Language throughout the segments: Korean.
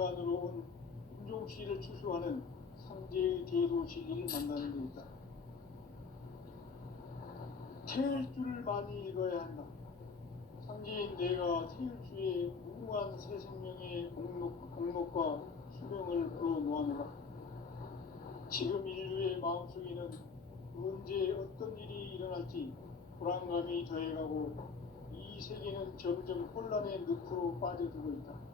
인간으로 온 인종시를 추수하는 상제의 대도 진리를 만나는 데 있다. 태일주를 많이 읽어야 한다. 상제인 내가 태일주의 무궁한 새 생명의 공록과 수명을 불어놓아노라. 지금 인류의 마음속에는 언제 어떤 일이 일어날지 불안감이 더해가고 이 세계는 점점 혼란의 늪으로 빠져들고 있다.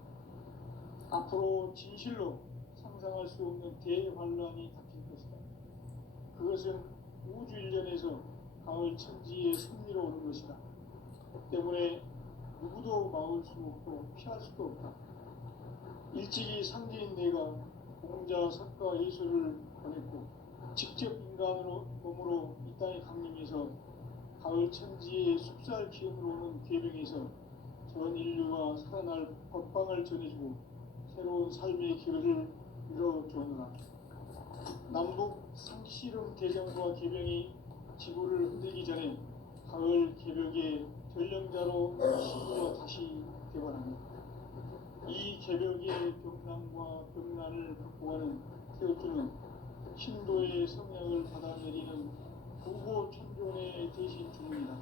앞으로 진실로 상상할 수 없는 대환란이 닥칠 것이다. 그것은 우주 일련에서 가을 천지의 섭리로 오는 것이다. 때문에 누구도 막을 수 없고 피할 수도 없다. 일찍이 상제인 내가 공자, 석가, 예수를 보냈고 직접 인간으로 몸으로 이 땅에 강림해서 가을 천지의 숲살 기운으로 오는 궤병에서 전 인류가 살아날 법방을 전해주고 새로운 삶의 길을 열어주느라. 남북 상시름 대정과 궤병이 지구를 흔들기 전에 가을 개벽의 전령자로 시구가 다시 개발합니다. 이 개벽의 병난과 병난을 극복하는 태울주는 신도의 성향을 받아내리는 부고천존의 대신 주문이다.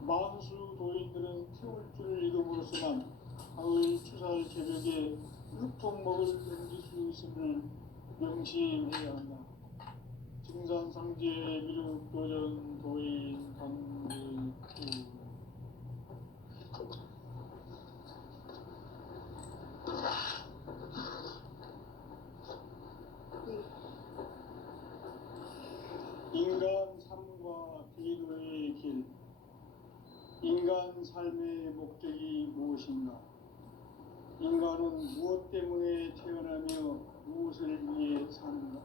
만수 도인들은 태울주를 읽음으로써만 가을 추살 개벽에 흙통먹을 넘길 수 있음을 명심해야 한다. 증산상제 미륵도전 도인 강대구. 인간 삶과 대도의 길. 인간 삶의 목적이 무엇인가? 인간은 무엇 때문에 태어나며 무엇을 위해 사는가?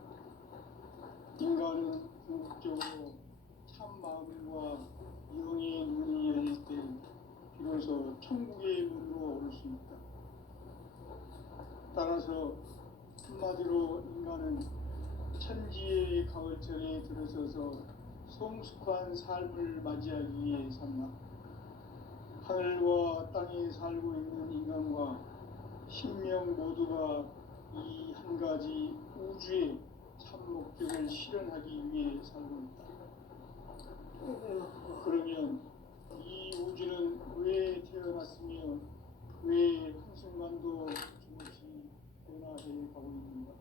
인간은 궁극적으로 참 마음과 영의 문이 열릴 때 비로소 천국의 문으로 오를 수 있다. 따라서 한마디로 인간은 천지의 가을철에 들어서서 성숙한 삶을 맞이하기 위해 산다. 하늘과 땅에 살고 있는 인간과 신명 모두가 이 한 가지 우주의 참 목적을 실현하기 위해 살고 있다. 그러면 이 우주는 왜 태어났으며 왜 한순간도 조금씩 변화해 가고 있는가?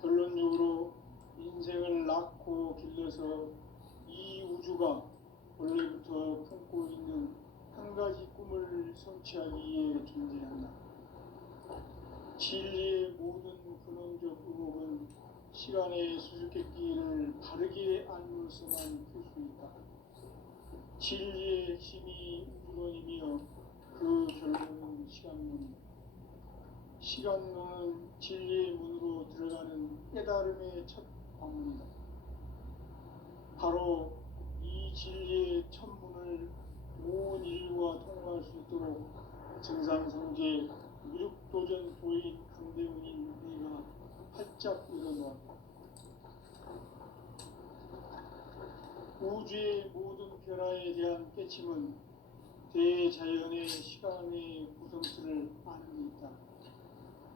결론적으로 인생을 낳고 길러서 이 우주가 원래부터 품고 있는 한 가지 꿈을 성취하기 위해 존재한다. 진리의 모든 근원적 의혹은 시간의 수수께끼를 바르게 알므로서만 풀 수 있다. 진리의 핵심이 우주론이며 그 결론은 시간론이다. 시간론은 진리의 문으로 들어가는 깨달음의 첫 방문이다. 바로 이 진리의 첫 문을 온 인류가 통과할 수 있도록 증산상제 미륵도전 도인 강대훈인 내가 활짝 열어놓았다. 우주의 모든 변화에 대한 깨침은 대자연의 시간의 구성수를 아는 데 있다.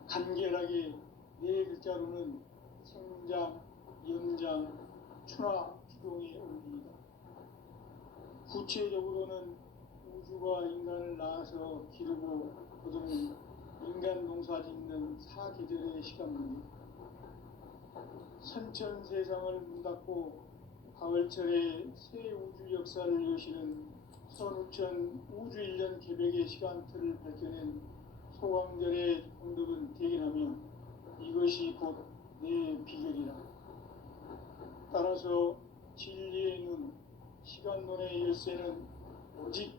간결하게 네 글자로는 생장, 연장, 추나 추동의 원리이다. 구체적으로는 우주가 인간을 낳아서 기르고 거두는 인간 농사 짓는 사계절의 시간문이 선천세상을 문닫고 가을철에 새 우주 역사를 여시는 선우천 우주일년 개벽의 시간틀을 밝혀낸 소강절의 공덕은 대견하며 이것이 곧 내 비결이라. 따라서 진리의 눈, 시간론의 열쇠는 오직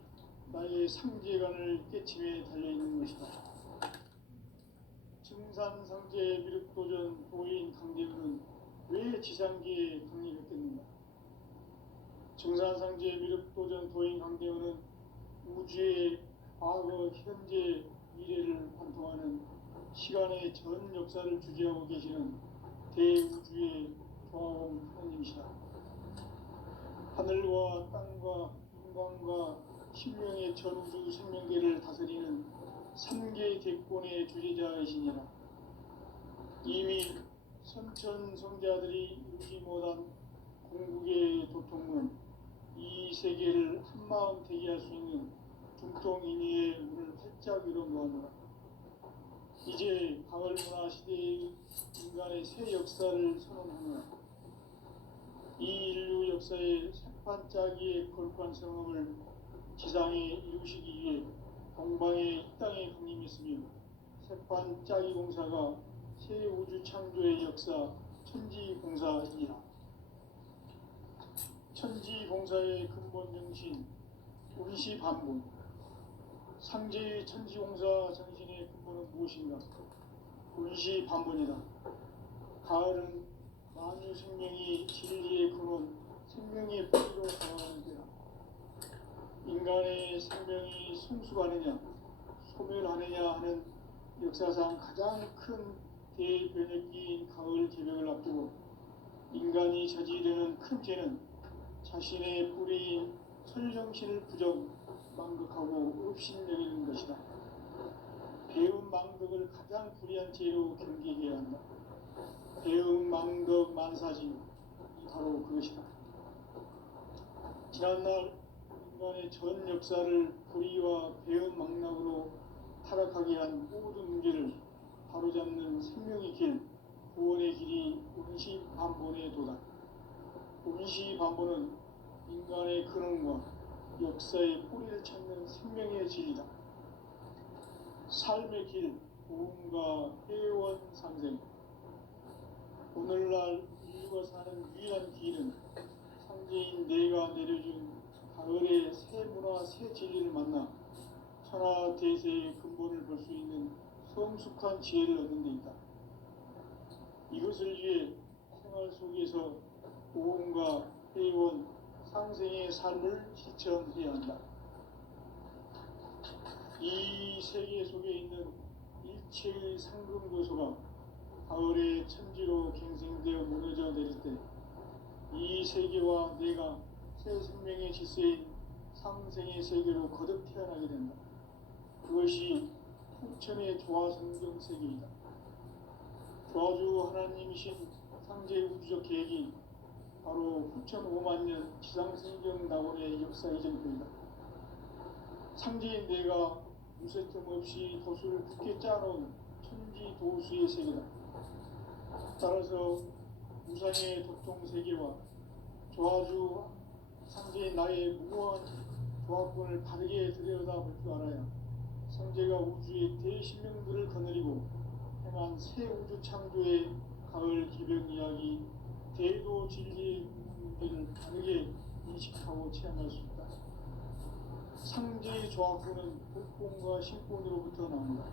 나의 상제관을 깨침에 달려있는 것이다. 증산상제 미륵도전 도인 강대훈은 왜 지상계에 강림했겠는가? 증산상제 미륵도전 도인 강대훈은 우주의 과거, 현재, 미래를 관통하는 시간의 전 역사를 주재하고 계시는 대우주의 조화공 하나님이시다. 하늘과 땅과 인간과 신명의 전우주 생명계를 다스리는 삼계 대권의 주제자이시니라. 이미 선천 성자들이 이루지 못한 공국의 도통은 이 세계를 한마음 되게 할 수 있는 중통인의의 문을 활짝 열어놓았노라. 이제 가을 문화 시대의 인간의 새 역사를 선언하노라. 이 인류 역사의 새반짝이의 거룩한 성함을 지상에 이루시기 위해 동방의 이 땅에 강림했으며 새반짝이 공사가 새 우주 창조의 역사 천지봉사이니라. 천지봉사의 근본 정신 운시반본. 상제의 천지봉사 정신의 근본은 무엇인가? 운시반본이다. 가을은 만유 생명이 진리의 근원, 생명의 뿌리로 돌아가는 때다. 인간의 생명이 성숙하느냐, 소멸하느냐 하는 역사상 가장 큰 대변혁기인 가을 개벽을 앞두고 인간이 저지르는 큰 죄는 자신의 뿌리인 설정신을 부정, 망극하고 업신여기는 것이다. 배움 망덕을 가장 불의한 죄로 경계해야 한다. 배움 망덕 만사지, 바로 그것이다. 지난날 인간의 전 역사를 불의와 배움 망락으로 타락하게 한 모든 문제를 바로잡는 생명의 길, 구원의 길이 운시반본에 도다. 운시반본은 인간의 근원과 역사의 뿌리를 찾는 생명의 진리다. 삶의 길, 보험과 회원 상생. 오늘날 인류가 사는 유일한 길은 상제인 내가 내려준 가을의 새 문화, 새 진리를 만나 천하 대세의 근본을 볼 수 있는 성숙한 지혜를 얻는 데 있다. 이것을 위해 생활 속에서 보험과 회원, 상생의 삶을 실천해야 한다. 이 세계 속에 있는 일체의 상금 요소가 가을의 천지로 갱생되어 무너져 내릴 때 이 세계와 내가 새 생명의 질서인 상생의 세계로 거듭 태어나게 된다. 그것이 후천의 조화성경 세계이다. 조화주 하나님이신 상제 우주적 계획이 바로 후천 5만년 지상성경 낙원의 역사 이전표이다. 상제인 내가 무쇠틈 없이 도수를 굳게 짜놓은 천지 도수의 세계다. 따라서 우상의 도통 세계와 조화주 상제인 나의 무모한 조화권을 바르게 들여다볼 줄 알아야 상제가 우주의 대신명들을 거느리고 행한 새 우주 창조의 가을 기병 이야기, 대도 진리의 문제를 바르게 인식하고 체험할 수 있다. 상제의 조화권은 복권과 신권으로부터 나온다.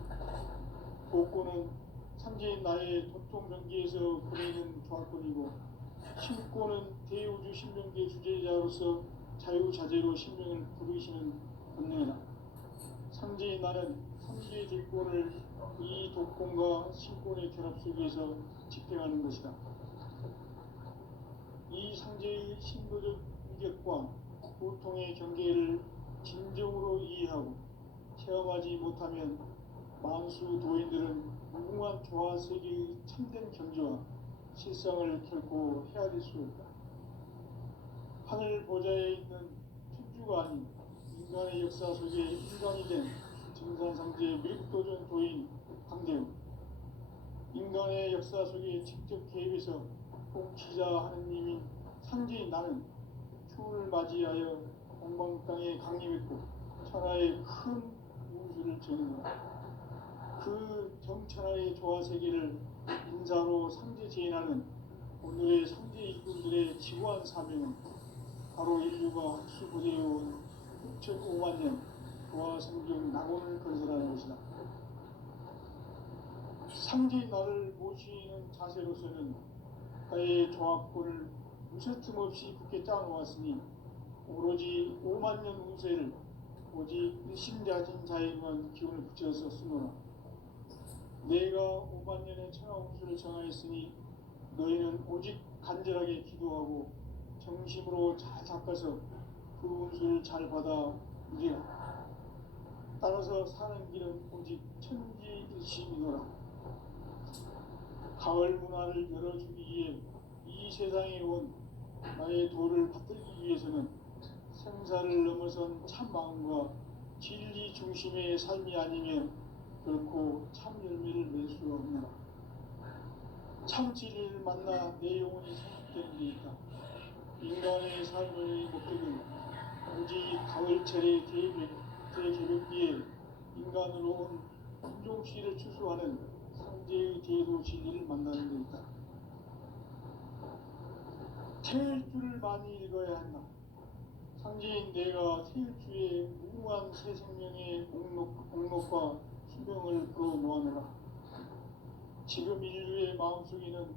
복권은 상제인 나의 도통병기에서 보내는 조화권이고, 신권은 대우주 신명계 주제자로서 자유자재로 신명을 부르시는 권능이다. 상제인 나는 상제의 뒷권을 이 독권과 신권의 결합 속에서 집행하는 것이다. 이 상제의 신도적 위력과 고통의 경계를 진정으로 이해하고 체험하지 못하면 만수 도인들은 무궁한 조화 세계의 참된 경지와 실상을 결코 헤아릴 수 없다. 하늘 보좌에 있는 천주가 아닌 인간의 역사 속에 인간이 된 증산상제 밀도전 도인 강대우, 인간의 역사 속에 직접 개입해서 통치자 하느님인 상제인 나는 추운을 맞이하여 동방 땅에 강림했고 천하의 큰 우주를 정의하라. 그 정천하의 조화 세계를 인사로 상제 제인하는 오늘의 상제 일꾼들의 지구한 사명은 바로 인류가 학수부대해온 6,5만 년 조화 성경 낙원을 건설하는 것이다. 상제인 나를 모시는 자세로서는 나의 조화권을 무쇠틈 없이 굳게 짜놓았으니 오로지 5만 년 운세를 오직 일심자진 자에만 기운을 붙여서 쓰노라. 내가 5만 년의 천하 운수를 정하였으니 너희는 오직 간절하게 기도하고 정심으로 잘 닦아서 그 운수를 잘 받아 누리라. 따라서 사는 길은 오직 천지일심이노라. 가을 문화를 열어주기 위해 이 세상에 온 나의 도를 받들기 위해서는 생사를 넘어선 참 마음과 진리 중심의 삶이 아니면 결코 참 열매를 맺을 수 없노라. 참 진리를 만나 내 영혼이 성숙되는 데 있다. 인간의 삶의 목적은 오직 가을철의 대개벽기에 인간으로 온 인종시를 추수하는 상제의 대도 진리를 만나는 데 있다. 태일주를 많이 읽어야 한다. 상제인 내가 태일주의 무궁한 새 생명의 옥록과 수명을 그어 놓아내라. 지금 인류의 마음속에는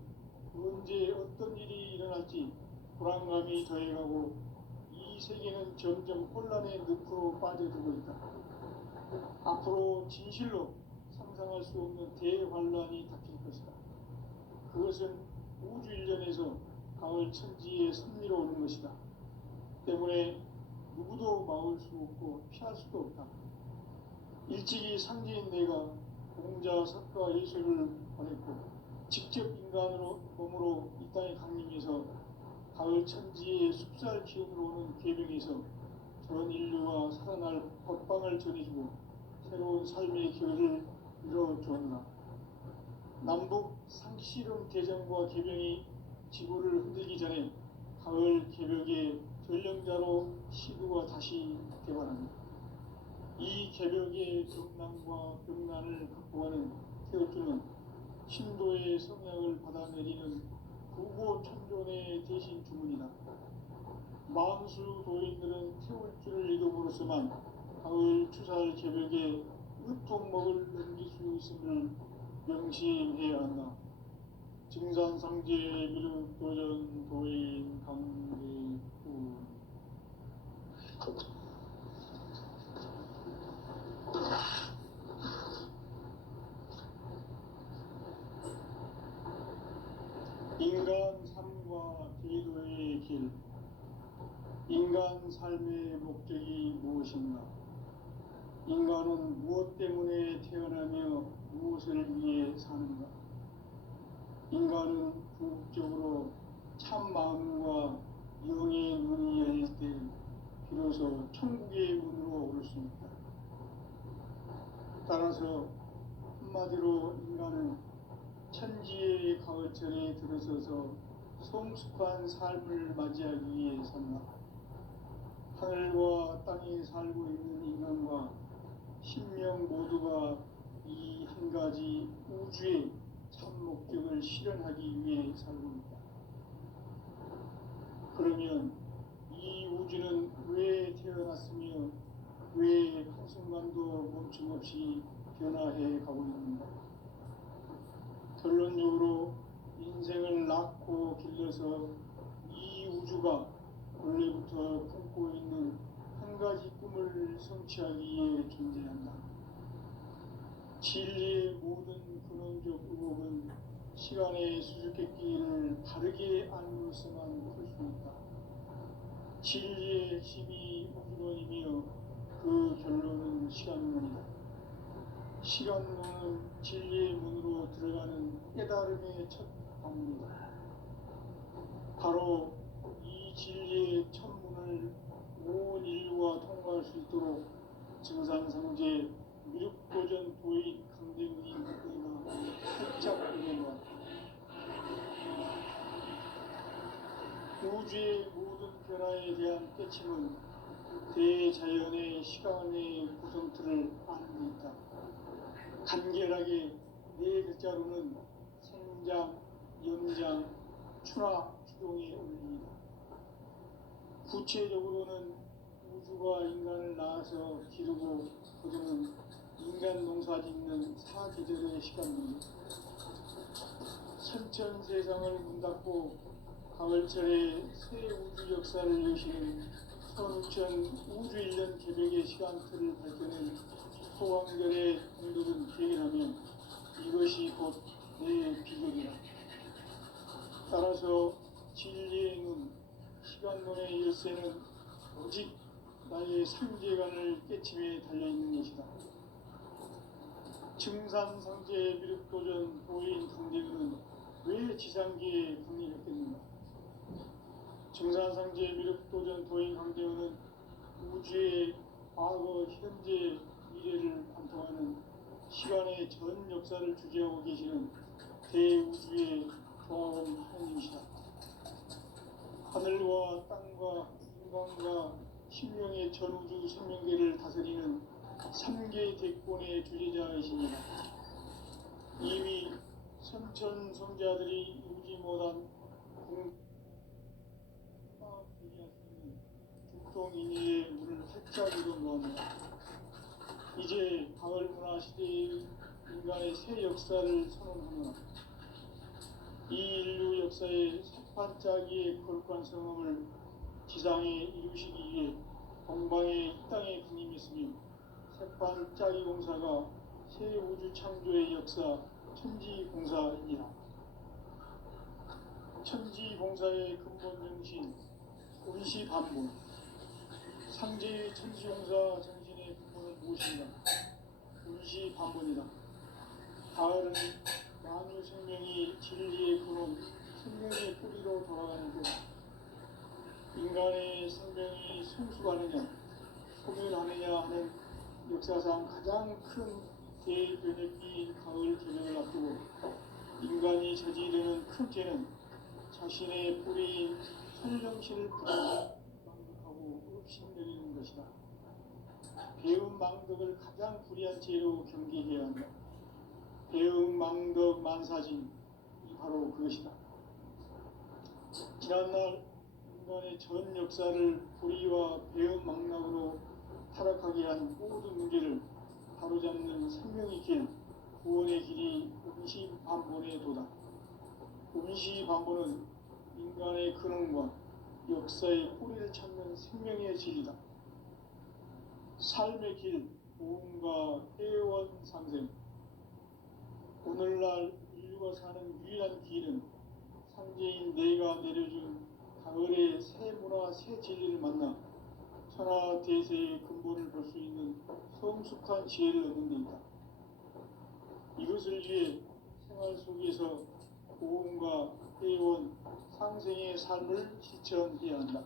언제 어떤 일이 일어날지 불안감이 더해가고 이 세계는 점점 혼란의 늪으로 빠져들고 있다. 앞으로 진실로 상상할 수 없는 대환란이 닥칠 것이다. 그것은 우주 일련에서 가을 천지에 선미로 오는 것이다. 때문에 누구도 막을 수 없고 피할 수도 없다. 일찍이 상제인 내가 공자, 석가, 예수를 보냈고 직접 인간으로 몸으로 이 땅에 강림해서 가을 천지의 숲살 기운으로 오는 계명에서 전 인류가 살아날 법방을 전해주고 새로운 삶의 기회를 이뤄주었노라. 남북 상씨름 대전과 계명이 지구를 흔들기 전에 가을 개벽의 전령자로 시구가 다시 개발합니다. 이 개벽의 경난과 병난을 극복하는 태울주는 신도의 성약을 받아내리는 부고천존의 대신 주문이다. 만수 도인들은 태울주를 이름으로서만 가을 추살 개벽에 으통먹을 넘길 수 있음을 명심해야 한다. 증산상제 미륵도전 도인 강대구. 인간 삶과 기도의 길. 인간 삶의 목적이 무엇인가? 인간은 무엇 때문에 태어나며 무엇을 위해 사는가? 인간은 궁극적으로 참 마음과 영의 눈이 열릴 때 비로소 천국의 문으로 오를 수 있다. 따라서 한마디로 인간은 천지의 가을철에 들어서서 성숙한 삶을 맞이하기 위해 산다. 하늘과 땅에 살고 있는 인간과 신명 모두가 이 한 가지 우주의 참 목적을 실현하기 위해 살고 있다. 그러면 이 우주는 왜 태어났으며 왜 한순간도 멈춤없이 변화해 가고 있는가? 결론적으로 인생을 낳고 길러서 이 우주가 원래부터 품고 있는 한 가지 꿈을 성취하기 위해 존재한다. 진리의 모든 근원적 의혹은 시간의 수수께끼를 바르게 알므로서만 풀 수 있다. 진리의 핵심이 우주론이며 그 결론은 시간론이다. 시간론은 진리의 문으로 들어가는 깨달음의 첫 방문이다. 바로 이 진리의 첫 문을 온 인류가 통과할 수 있도록 증산상제 미륵도전 도인 강대문이 누구나 살짝 이뤄놓았다. 우주의 모든 변화에 대한 깨침은 대자연의 시간의 구성틀을 아는 데 있다. 간결하게 네 글자로는 생장, 연장, 추나, 추동의 원리이다. 구체적으로는 우주가 인간을 낳아서 기르고 거두는 인간 농사 짓는 사계절의 시간입니다. 천천세상을 문 닫고 가을철에 새 우주 역사를 여시는 선우천 우주 1년 개벽의 시간틀을 밝혀낸 소왕결의 공덕은 기억이라면 이것이 곧 내 비결이다. 따라서 진리의 눈, 시간론의 열쇠는 오직 나의 상제관을 깨침에 달려있는 것이다. 증산상제 미륵도전 도인 강대우는 왜 지상계에 강림했겠는가? 증산상제 미륵도전 도인 강대우는 우주의 과거, 현재, 미래를 관통하는 시간의 전 역사를 주재하고 계시는 대우주의 조화원 하나님이시다. 하늘과 땅과 인간과 신명의 전우주 생명계를 다스리는 3개 대권의 주재자이십니다. 이미 선천성자들이 이루지 못한 중통인의의 문을 활짝 열어놓았다. 이제 가을 문화 시대의 인간의 새 역사를 선언하노라. 이 인류 역사의 새반짝이의 거룩한 성함을 지상에 이루시기 위해 동방의 이 땅에 군림했으며 새반짝이 공사가 새 우주 창조의 역사 천지공사이니라. 천지공사의 근본 정신 운시반본, 상제의 천지공사 정신의 근본은 무엇인가? 운시반본이다. 가을은 만유 생명이 진리의 근원, 생명의 뿌리로 돌아가는 것. 인간의 생명이 성숙하느냐, 소멸하느냐 하는 역사상 가장 큰 대변혁기인 가을 개명을 앞두고 인간이 저지르는 큰 죄는 자신의 뿌리인 선정신을 망덕하고 업신여기는 것이다. 배움 망덕을 가장 불의한 죄로 경계해야 한다. 배움 망덕 만사진이 바로 그것이다. 지난날 인간의 전 역사를 불의와 배움 망락으로 타락하게 한 모든 문제를 바로잡는 생명의 길, 구원의 길이 운시반본의 도다. 운시반본은 인간의 근원과 역사의 뿌리를 찾는 생명의 진리다. 삶의 길, 보험과 회원 상생. 오늘날 인류가 사는 유일한 길은 상제인 내가 내려준 가을의 새 문화, 새 진리를 만나 천하 대세의 근본을 볼 수 있는 성숙한 지혜를 얻는 데 있다. 이것을 위해 생활 속에서 보험과 회원, 상생의 삶을 실천해야 한다.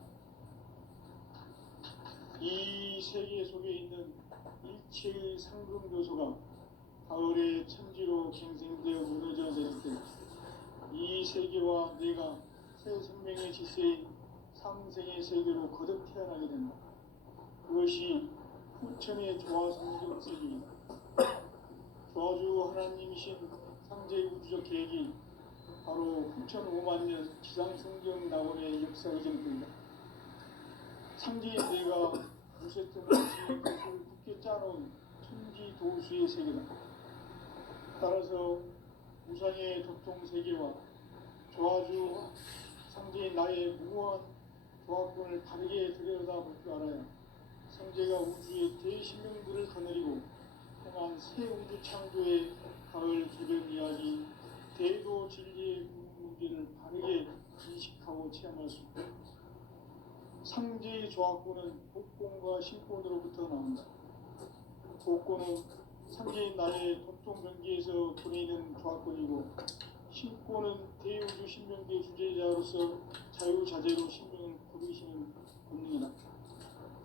이 세계 속에 있는 일체의 상금 요소가 가을의 천지로 갱생되어 무너져 내릴 때 이 세계와 내가 새 생명의 질서인 상생의 세계로 거듭 태어나게 된다. 그것이 후천의 조화성경 세계이다. 조화주 하나님이신 상제의 우주적 계획이 바로 후천 5만 년 지상성경 낙원의 역사 의정입니다. 상제의 내가 무쇠등 없이 것을 굳게 짜놓은 천지 도수의 세계다. 따라서 우상의 도통 세계와 조화주 상제의 나의 무모한 조합권을 다르게 들여다볼 줄 알아야 상제가 우주의 대신명들을 거느리고 행한 새 우주 창조의 가을 개변 이야기, 대도 진리의 문제를 바르게 인식하고 체험할 수 있다. 상제의 조합권은 복권과 신권으로부터 나온다. 복권은 상제인 나의 도통 경계에서 보내는 조합권이고, 신권은 대우주 신명계 주제자로서 자유자재로 신명을 부르시는 본능이다.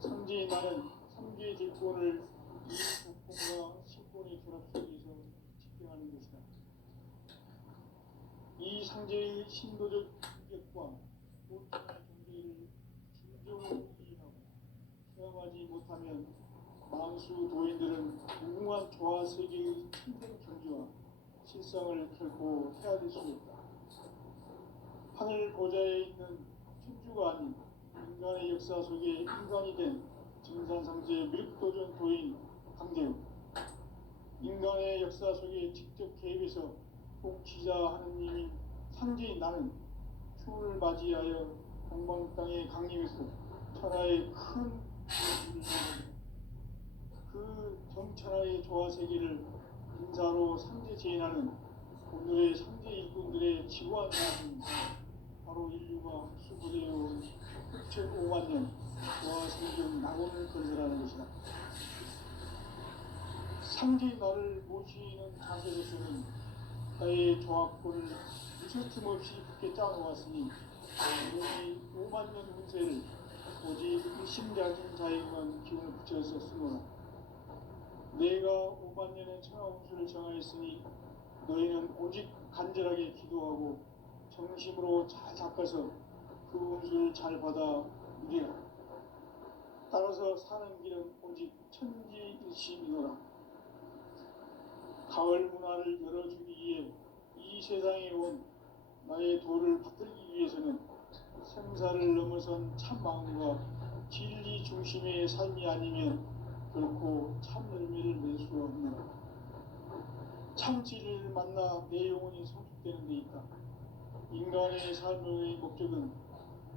상제인 나는 3개의 대권을 이 복권과 신권의 결합 속에서 집행하는 것이다. 이 상제의 신도적 인격과 도통의 경계를 진정으로 이해하고 체험하지 못하면 망수 도인들은 무궁한 조화 세계의 힘든 경지와 실상을 결코 헤아릴 수 없다. 하늘 보좌에 있는 천주가 아닌 인간의 역사 속에 인간이 된 증산상제 미륵도전 도인 강대우. 인간의 역사 속에 직접 개입해서 통치자 하느님인 상제인 나는 추운을 맞이하여 동방 땅에 강림해서 천하의 큰 그 정천하의 조화 세계를 인사로 상제 제인하는 오늘의 상제 일꾼들의 지구한 사람은 바로 인류가 수고되어 흑천 5만 년 보아 성경 낙원을 건설하는 것이다. 상기 나를 모시는 자세로서는 나의 조합권을 무서틈 없이 굳게 짜놓았으니 여기 5만 년 운세를 오직 일심가진 자에게만 기운을 붙여서 쓰노라. 내가 5만 년의 천하 운수를 정하였으니 너희는 오직 간절하게 기도하고 정심으로 잘 닦아서 그 운수를 잘 받아 누리라. 따라서 사는 길은 오직 천지일심이노라. 가을 문화를 열어주기 위해 이 세상에 온 나의 도를 받들기 위해서는 생사를 넘어선 참 마음과 진리 중심의 삶이 아니면 결코 참 열매를 낼 수 없노라. 참 진리를 만나 내 영혼이 성숙되는 데 있다. 인간의 삶의 목적은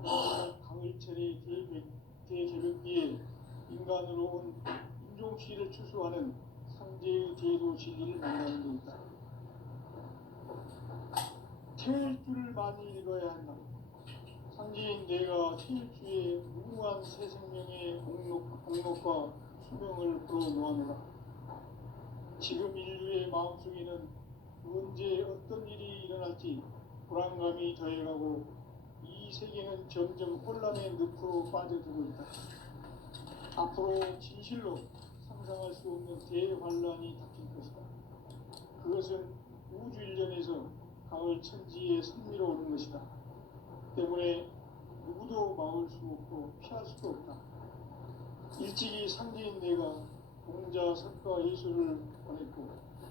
가을철의 대개벽기에 인간으로 온 인종시를 추수하는 상제의 제도 진리를 만나는 데 있다. 태일주를 많이 읽어야 한다. 상제인 내가 태일주의 무궁한 새 생명의 목록과 수명을 불어놓아노라. 지금 인류의 마음속에는 언제 어떤 일이 일어날지 불안감이 더해가고 이 세계는 점점 혼란의 늪으로 빠져들고 있다. 앞으로 진실로 상상할 수 없는 대환란이 닥칠 것이다. 그것은 우주 일련에서 가을 천지에 선미로 오는 것이다. 때문에 누구도 막을 수 없고 피할 수도 없다. 일찍이 상제인 내가 공자, 석가, 예수를 보냈고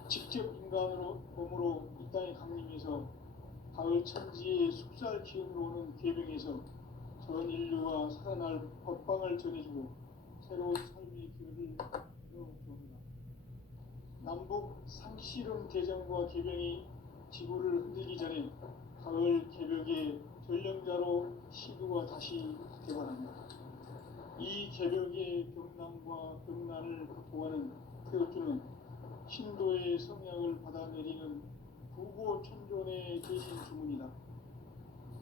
직접 인간으로 몸으로 이 땅에 강림해서 가을 천지의 숙살 기운으로 오는 계명에서 전 인류가 살아날 법방을 전해주고 새로운 삶의 길을 열어줍니다. 남북 상씨름 대전과 계명이 지구를 흔들기 전에 가을 개벽의 전령자로 시두가 다시 개발합니다. 이 개벽의 병난과 병난을 극복하는 태울주는 신도의 성약을 받아내리는 부고천존의 대신 주문이다.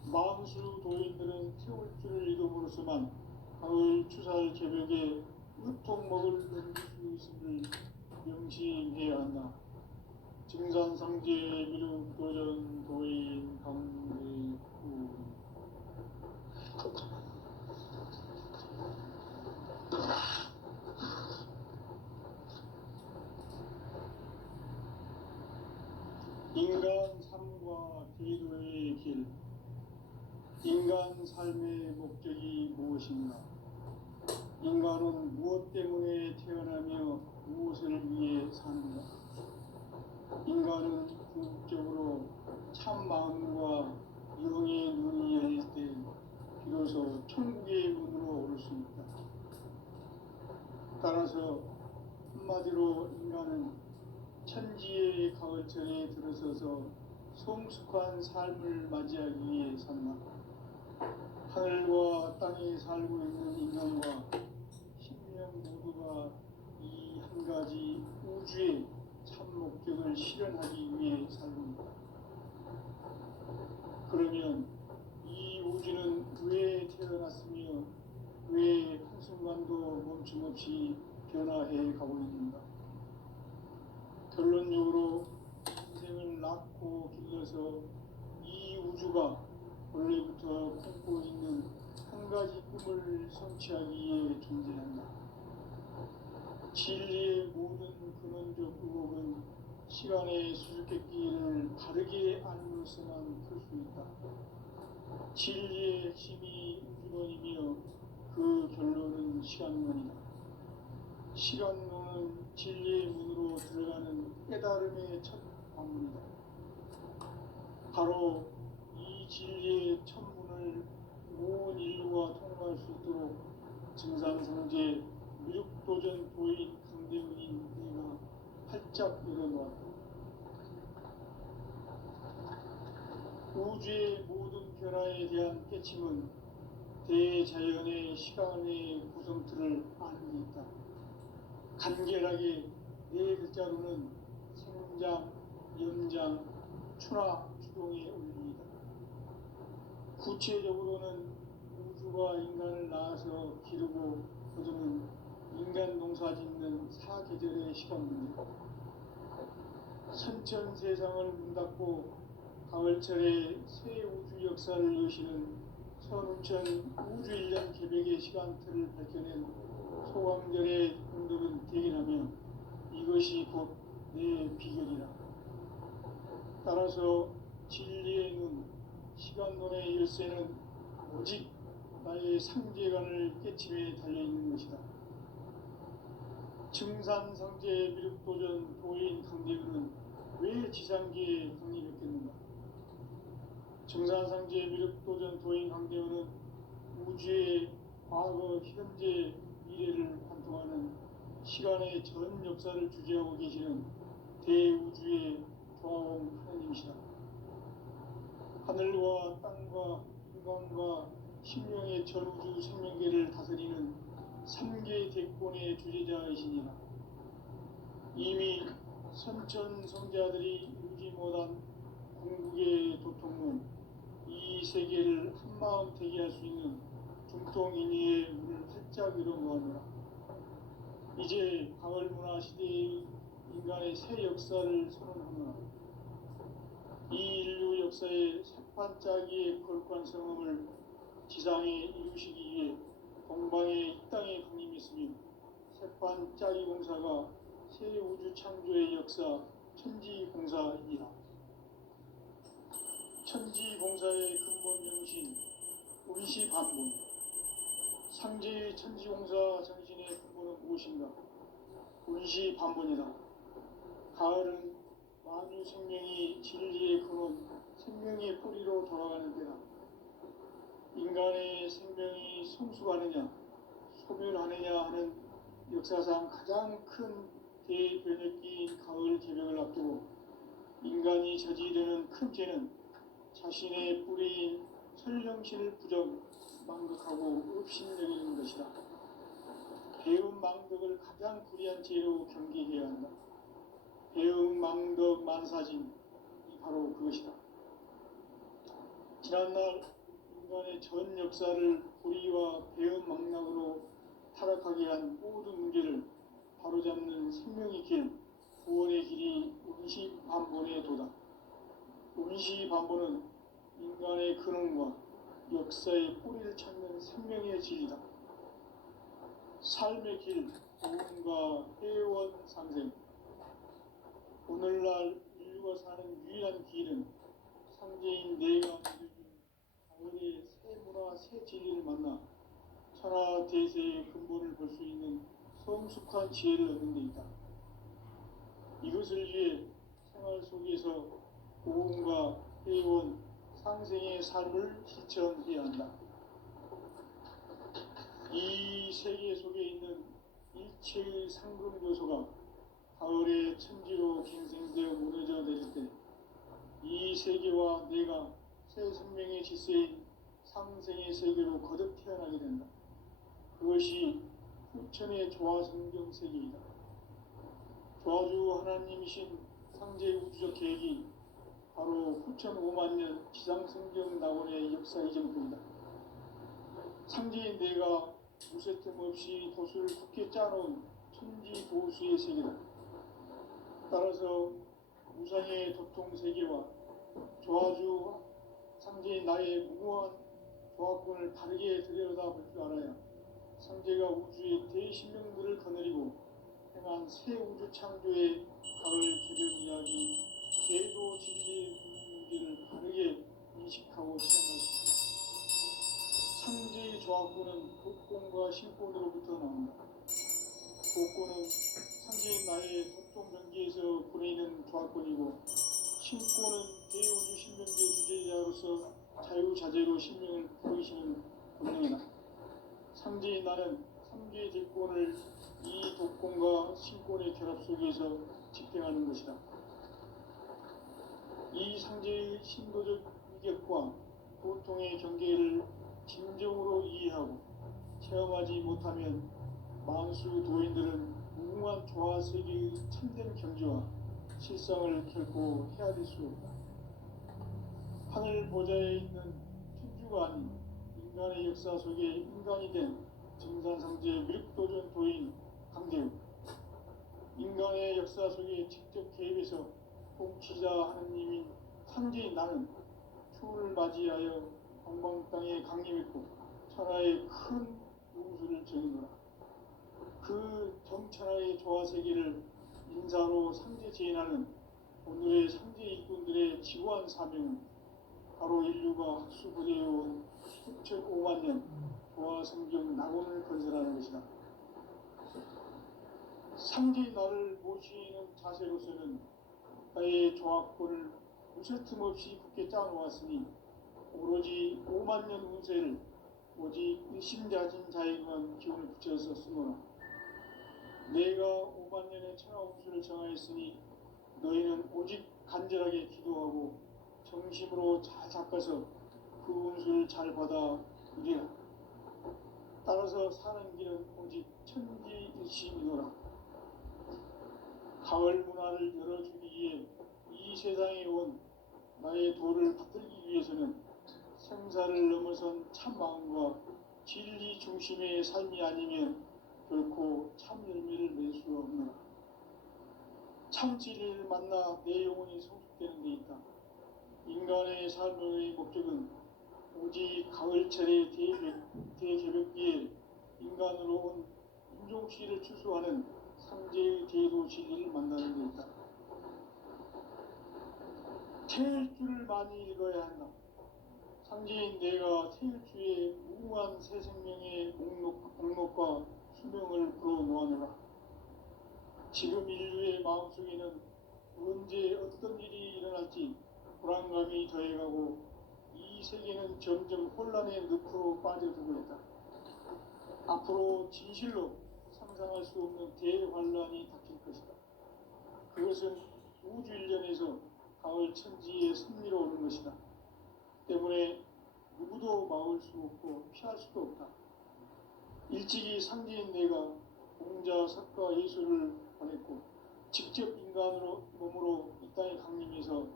망수 도인들은 태울주를 이름으로서만 가을 추살 개벽에 으통먹을 넘길 수 있음을 명심해야 한다. 증산상제 미륵도전 도인 강대구 인간 삶과 기도의 길. 인간 삶의 목적이 무엇인가? 인간은 무엇 때문에 태어나며 무엇을 위해 사는가? 인간은 궁극적으로 참 마음과 영의 눈이 열릴 때 비로소 천국의 문으로 오를 수 있다. 따라서 한마디로 인간은 천지의 가을철에 들어서서 성숙한 삶을 맞이하기 위해 산다. 하늘과 땅에 살고 있는 인간과 신명 모두가 이 한 가지 우주의 참 목적을 실현하기 위해 살고 있다. 그러면 이 우주는 왜 태어났으며 왜 한순간도 멈춤없이 변화해 가고 있는가? 결론적으로 인생을 낳고 길러서 이 우주가 원래부터 품고 있는 한 가지 꿈을 성취하기 위해 존재한다. 진리의 모든 근원적 의혹은 시간의 수수께끼를 바르게 알므로서만 풀 수 있다. 진리의 핵심이 우주론이며 그 결론은 시간론이다. 시간론은 진리의 문으로 들어가는 깨달음의 첫 관문이다. 바로 이 진리의 첫 문을 온 인류가 통과할 수 있도록 증산상제 미륵도전 도인 강대훈인 내가 활짝 열어놓았다. 우주의 모든 변화에 대한 깨침은 대자연의 시간의 구성틀을 아는 데 있다. 간결하게 네 글자로는 생장, 연장, 추나 추동의 원리이다. 구체적으로는 우주가 인간을 낳아서 기르고 거두는 인간 농사 짓는 사계절의 시간 문제, 선천 세상을 문 닫고 가을철에 새 우주 역사를 여시는 선우천 우주일년 개벽의 시간틀을 밝혀낸 소강절의 공덕은 대견하며 이것이 곧 내 비결이라. 따라서 진리의 눈, 시간론의 열쇠는 오직 나의 상제관을 깨침에 달려있는 것이다. 증산상제 미륵도전 도인 강대우는 왜 지상계에 강림했겠는가? 증산상제 미륵도전 도인 강대우는 우주의 과거, 현재, 미래를 관통하는 시간의 전 역사를 주재하고 계시는 대우주의 조화원 하나님이시다. 하늘과 땅과 인간과 신명의 전우주 생명계를 다스리는 3계 대권의 주재자이시니라. 이미 선천 성자들이 이루지 못한 궁극의 도통은 이 세계를 한마음 되게 할 수 있는 중통인의의 문을 활짝 열어놓았노라. 이제 가을 문화 시대의 인간의 새 역사를 선언하노라. 이 인류 역사의 새판짜기의 거룩한 성음을 지상에 이루시기 위해 동방의 이 땅에 강림했으며 새판짜기 공사가 새 우주 창조의 역사 천지공사이니라. 천지공사의 근본 정신 운시반본, 상제의 천지공사 정신의 근본은 무엇인가? 운시반본이다. 가을은 만유 생명이 진리의 근원, 생명의 뿌리로 돌아가는 때다. 인간의 생명이 성숙하느냐, 소멸하느냐 하는 역사상 가장 큰 대변혁기인 가을 개벽을 앞두고 인간이 저지르는 큰 죄는 자신의 뿌리인 설령신을 부정, 망덕하고 업신여기는 것이다. 배움 망덕을 가장 불의한 죄로 경계해야 한다. 배움 망덕 만사진이 바로 그것이다. 지난날 인간의 전 역사를 불의와 배움 망락으로 타락하게 한 모든 문제를 바로잡는 생명의 길, 구원의 길이 운시반본의 도다. 운시반본은 인간의 근원과 역사의 뿌리를 찾는 생명의 진리다. 삶의 길, 도움과 회원 상생. 오늘날 인류가 사는 유일한 길은 상제인 내가 가을의 새 문화, 새 진리를 만나 천하 대세의 근본을 볼 수 있는 성숙한 지혜를 얻는 데 있다. 이것을 위해 생활 속에서 도움과 회원, 상생의 삶을 실천해야 한다. 이 세계 속에 있는 일체의 상금 요소가 가을의 천지로 갱생되어 무너져 내릴 때 이 세계와 내가 새 생명의 질서인 상생의 세계로 거듭 태어나게 된다. 그것이 후천의 조화성경 세계이다. 조화주 하나님이신 상제 우주적 계획이 바로 후천 5만 년 지상성경 낙원의 역사 이정표이다. 상제인 내가 무쇠틈 없이 도수를 굳게 짜놓은 천지 도수의 세계다. 따라서 무상의 도통 세계와 조화주 상제인 나의 무모한 조화권을 바르게 들여다볼 줄 알아야 상제가 우주의 대신명들을 거느리고 행한 새 우주 창조의 가을 개벽 이야기, 제도 진리의 문제를 바르게 인식하고 체험할 수 있다. 상제의 조화권은 독권과 신권으로부터 나온다. 독권은 상제인 나의 도통 경계에서 보내는 조화권이고, 신권은 대우주 신명계 주제자로서 자유자재로 신명을 보이시는 권능이다. 상제인 나는 3개 대권을 이 독권과 신권의 결합 속에서 집행하는 것이다. 이 상제의 신도적 위격과 고통의 경계를 진정으로 이해하고 체험하지 못하면 만수 도인들은 무궁한 조화세계의 참된 경지와 실상을 결코 헤아릴 수 없다. 하늘 보좌에 있는 천주가 아닌 인간의 역사 속에 인간이 된 증산상제의 미륵도전 도인 강대욱, 인간의 역사 속에 직접 개입해서 통치자 하느님인 상제인 나는 추운을 맞이하여 동방 땅에 강림했고 천하의 큰 용수를 정의노라. 그 정천하의 조화세계를 인사로 상제 제인하는 오늘의 상제 일꾼들의 지구한 사명은 바로 인류가 학수부대해온 수천 5만 년 조화성경 낙원을 건설하는 것이다. 상제의 나를 모시는 자세로서는 나의 조합권을 무쇠틈 없이 굳게 짜놓았으니 오로지 5만 년 운세를 오직 일심자진 자에게만 기운을 붙여서 쓰노라. 내가 5만 년의 천하 운수를 정하였으니 너희는 오직 간절하게 기도하고 정심으로 잘 닦아서 그 운수를 잘 받아 누리라. 따라서 사는 길은 오직 천지일심이노라. 가을 문화를 열어주기 위해 이 세상에 온 나의 도를 받들기 위해서는 생사를 넘어선 참 마음과 진리 중심의 삶이 아니면 결코 참 열매를 맺을 수 없노라. 참 진리를 만나 내 영혼이 성숙되는 데 있다. 인간의 삶의 목적은 오직 가을철의 대개벽기에 인간으로 온 인종씨를 추수하는 상제의 대도 진리를 만나는 데 있다. 태일주를 많이 읽어야 한다. 상제인 내가 태일주의 무궁한 새 생명의 목록과 수명을 불어놓아내라. 지금 인류의 마음속에는 언제 어떤 일이 일어날지 불안감이 더해가고 이 세계는 점점 혼란의 늪으로 빠져들고 있다. 앞으로 진실로 상상할 수 없는 대환란이 닥칠 것이다. 그것은 우주 일련에서 가을 천지에 승리로 오는 것이다. 때문에 누구도 막을 수 없고 피할 수도 없다. 일찍이 상제인 내가 공자, 석가, 예수를 보냈고 직접 인간으로 몸으로 이 땅에 강림해서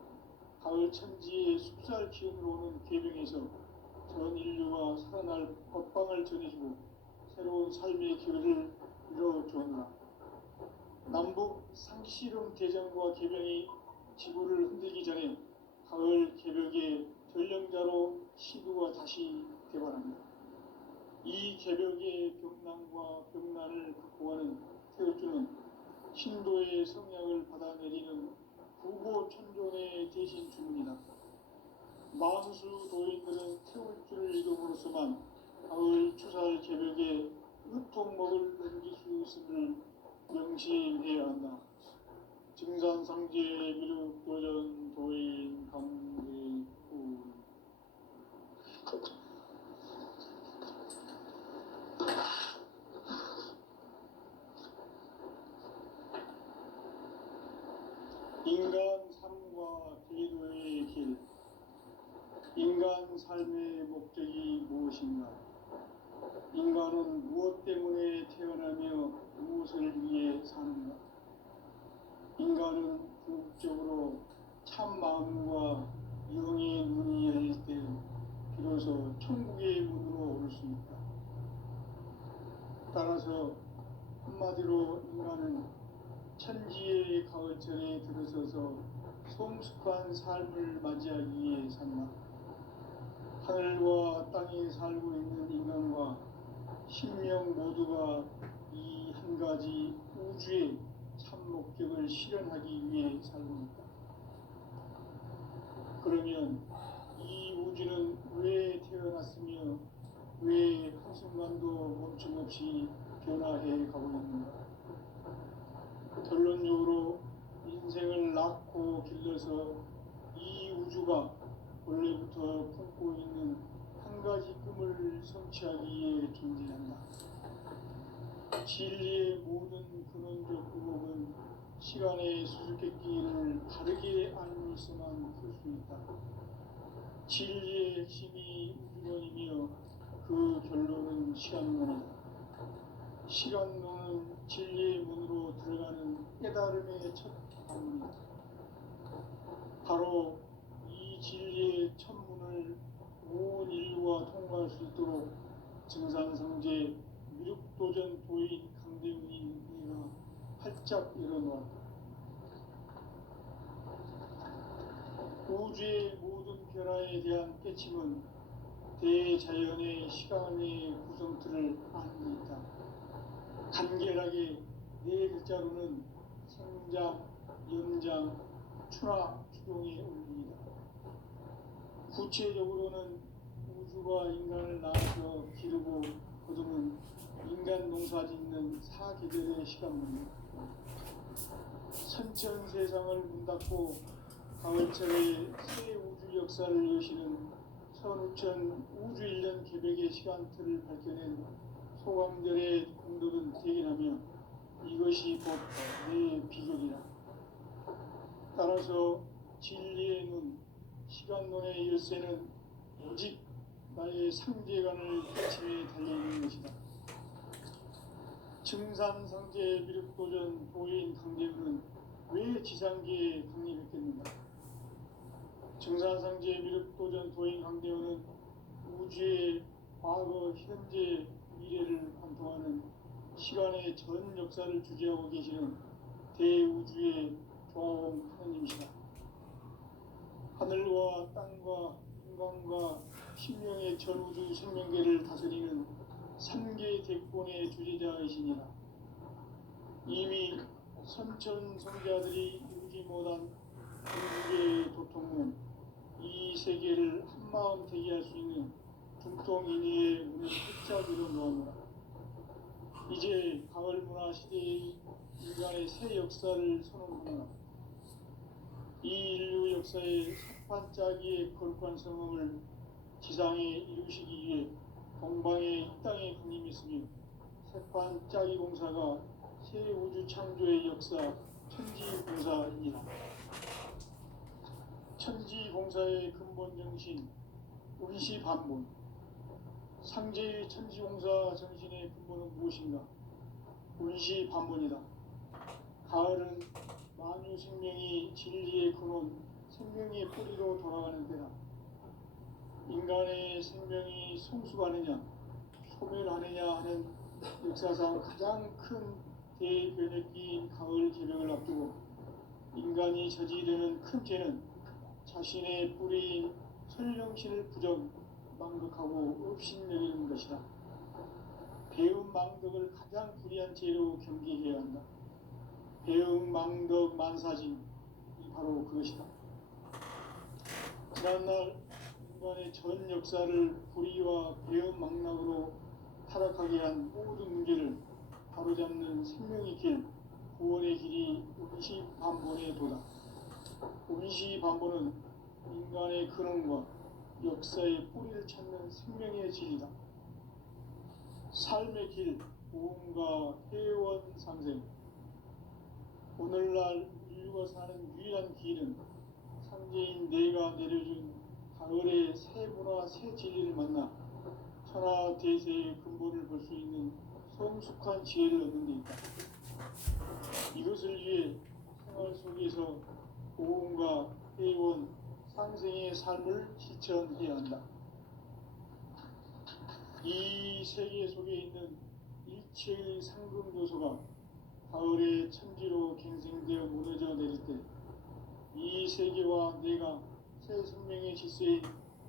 가을 천지의 숲살 기운으로 오는 계병에서 전 인류가 살아날 법방을 전해주고 새로운 삶의 기회를 이뤄주었노라. 남북 상시름 대전과 계병이 지구를 흔들기 전에 가을 개벽의 전령자로 시구가 다시 개발합니다. 이 개벽의 병난과 병난을 극복하는 태울주는 신도의 성약을 받아내리는 부고천존의 대신 주문이다. 만수 도인들은 태울주를 읽음으로써만 가을 추살 개벽에 으통먹을 넘길 수 있음을 명심해야 한다. 증산상제 미륵도전 도인 강대욱. 인간 삶과 기도의 길. 인간 삶의 목적이 무엇인가? 인간은 무엇 때문에 태어나며 무엇을 위해 사는가? 인간은 궁극적으로 참 마음과 영의 눈이 열릴 때 비로소 천국의 문으로 오를 수 있다. 따라서 한마디로 인간은 천지의 가을철에 들어서서 성숙한 삶을 맞이하기 위해 산다. 하늘과 땅에 살고 있는 인간과 신명 모두가 이 한 가지 우주의 참 목적을 실현하기 위해 살고 있다. 그러면 이 우주는 왜 태어났으며 왜 한순간도 멈춤없이 변화해 가고 있는가? 결론적으로 인생을 낳고 길러서 이 우주가 원래부터 품고 있는 한 가지 꿈을 성취하기 위해 존재한다. 진리의 모든 근원적 의목은 시간의 수수께끼를 바르게 알면서만 풀 수 있다. 진리의 핵심이 우주론이며 그 결론은 시간론이다. 시간론은 진리의 문으로 들어가는 깨달음의 첫 방문이다. 바로 이 진리의 첫 문을 온 인류가 통과할 살아갈 수 있도록 증산상제 미륵도전 도인 강대훈이 내가 활짝 열어놓았다. 우주의 모든 변화에 대한 깨침은 대자연의 시간의 구성틀을 아는 데 있다. 간결하게 네 글자로는 생장, 연장, 추나 추동의 원리이다. 구체적으로는 우주가 인간을 낳아서 기르고 거두는 인간 농사 짓는 사계절의 시간문이다. 선천 세상을 문 닫고 가을철에 새 우주 역사를 여시는 선우천 우주 1년 개백의 시간틀을 밝혀낸 소강들의 공덕은 대견하며 이것이 곧 내 비결이라. 따라서 진리의 눈, 시간론의 열쇠는 오직 나의 상제관을 깨침에 달려있는 것이다. 증산상제 미륵도전 도인 강대훈은 왜 지상계에 강림했겠는가? 증산상제 미륵도전 도인 강대훈은 우주의 과거, 현재, 미래를 관통하는 시간의 전 역사를 주재하고 계시는 대우주의 조화홍 하느님이시다. 하늘과 땅과 인간과 신명의 전우주 생명계를 다스리는 3계 대권의 주재자이시니라. 이미 선천성자들이 이루지 못한 우주의 도통은 이 세계를 한마음 되게 할 수 있는 중통인의의 문을 활짝 열어놓았노라. 이제 가을 문화 시대의 인간의 새 역사를 선언하노라. 이 인류 역사의 반짝이의 거룩한 성음을 지상에 이루시기 위해 동방의 이 땅에 강림했으며 새반짝이 공사가 새 우주 창조의 역사 천지공사이니라. 천지공사의 근본 정신 운시반본. 상제의 천지공사 정신의 근본은 무엇인가? 운시반본이다. 가을은 만유 생명이 진리의 근원, 생명의 뿌리로 돌아가는 때다. 인간의 생명이 성숙하느냐, 소멸하느냐 하는 역사상 가장 큰 대변혁기인 가을 개명을 앞두고 인간이 저지르는 큰 죄는 자신의 뿌리인 설령신을 부정, 망덕하고 업신여기는 것이다. 배움 망덕을 가장 불의한 죄로 경계해야 한다. 배움 망덕 만사징이 바로 그것이다. 지난날 인간의 전 역사를 불의와 배움 망락으로 타락하게 한 모든 문제를 바로잡는 생명의 길, 구원의 길이 운시반본의 도다. 운시반본은 인간의 근원과 역사의 뿌리를 찾는 생명의 진리다. 삶의 길, 보험과 회원 상생. 오늘날 인류가 사는 유일한 길은 상제인 내가 내려준 가을의 새 문화, 새 진리를 만나 천하 대세의 근본을 볼 수 있는 성숙한 지혜를 얻는 데 있다. 이것을 위해 생활 속에서 보험과 회원, 상생의 삶을 실천해야 한다. 이 세계 속에 있는 일체의 상금 요소가 가을의 천지로 갱생되어 무너져 내릴 때 이 세계와 내가 새 생명의 질서인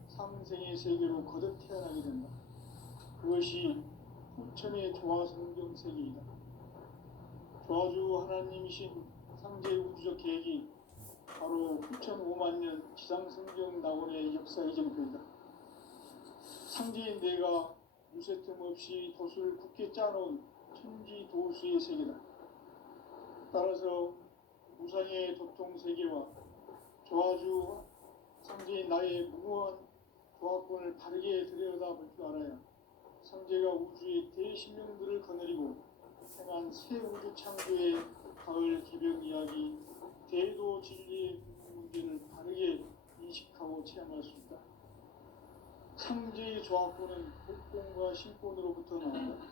상생의 세계로 거듭 태어나게 된다. 그것이 후천의 조화성경 세계이다. 조화주 하나님이신 상제 우주적 계획이 바로 후천 5만 년 지상성경 낙원의 역사 이정표이다. 상제인 내가 유세틈 없이 도수를 굳게 짜놓은 천지 도수의 세계다. 따라서 무상의 도통 세계와 조화주 상제인 나의 무모한 조화권을 바르게 들여다볼 줄 알아야 상제가 우주의 대신명들을 거느리고 행한 새 우주 창조의 가을 개벽 이야기, 대도 진리의 문제를 바르게 인식하고 체험할 수 있다. 상제의 조화권은 복권과 신권으로부터 나온다.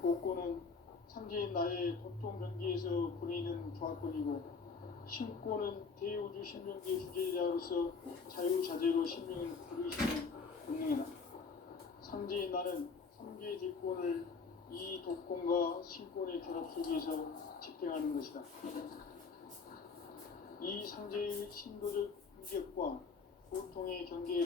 복권은 상제인 나의 도통 경계에서 보내는 조화권이고, 신권은 대우주 신명계 주제자로서 자유자재로 신명을 부르시는 권능이다. 상제인 나는 3개 제권을 이 독권과 신권의 결합 속에서 집행하는 것이다. 이 상제의 신도적 인격과 보통의 경계를